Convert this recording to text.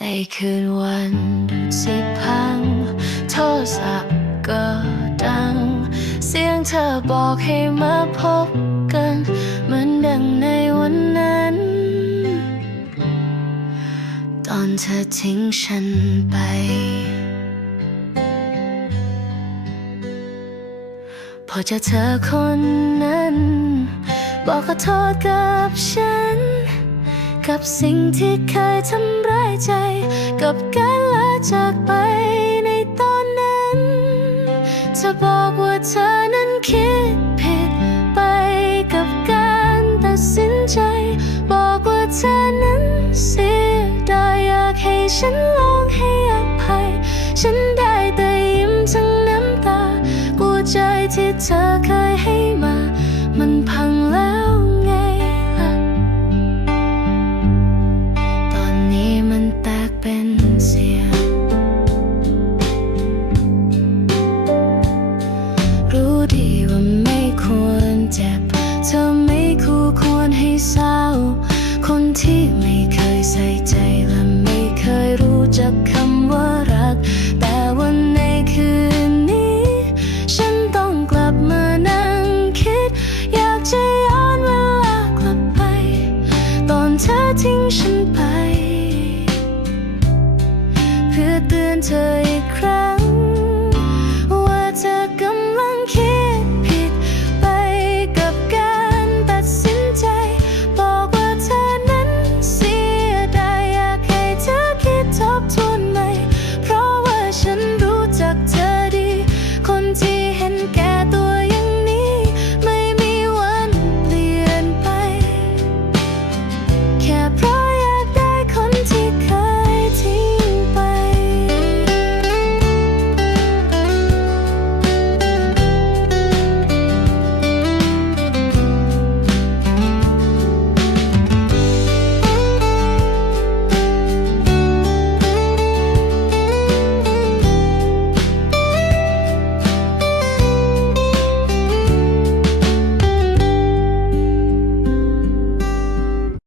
ในคืนวันสิพัง โทรศัพท์ก็ดัง เสียงเธอบอกให้มาพบกัน เหมือนดังในวันนั้น ตอนเธอทิ้งฉันไป พอเจอเธอคนนั้น บอกขอโทษกับฉัน กับสิ่งที่เคยทำร้ายใจ กับการลาจากไปในตอนนั้นเธอบอกว่าเธอนั้นคิดผิดไปกับการตัดสินใจ บอกว่าเธอนั้นเสียดายอยากให้ฉันลองให้อภัย ฉันได้แต่ยิ้มทั้งน้ำตากูใจที่เธอเคยให้ เศร้า คนที่ไม่เคยใส่ใจและไม่เคยรู้จักคำว่ารัก แต่วันในคืนนี้ ฉันต้องกลับมานั่งคิด อยากจะย้อนเวลากลับไป ตอนเธอทิ้งฉันไป เพื่อเตือนเธออีกครั้ง ว่า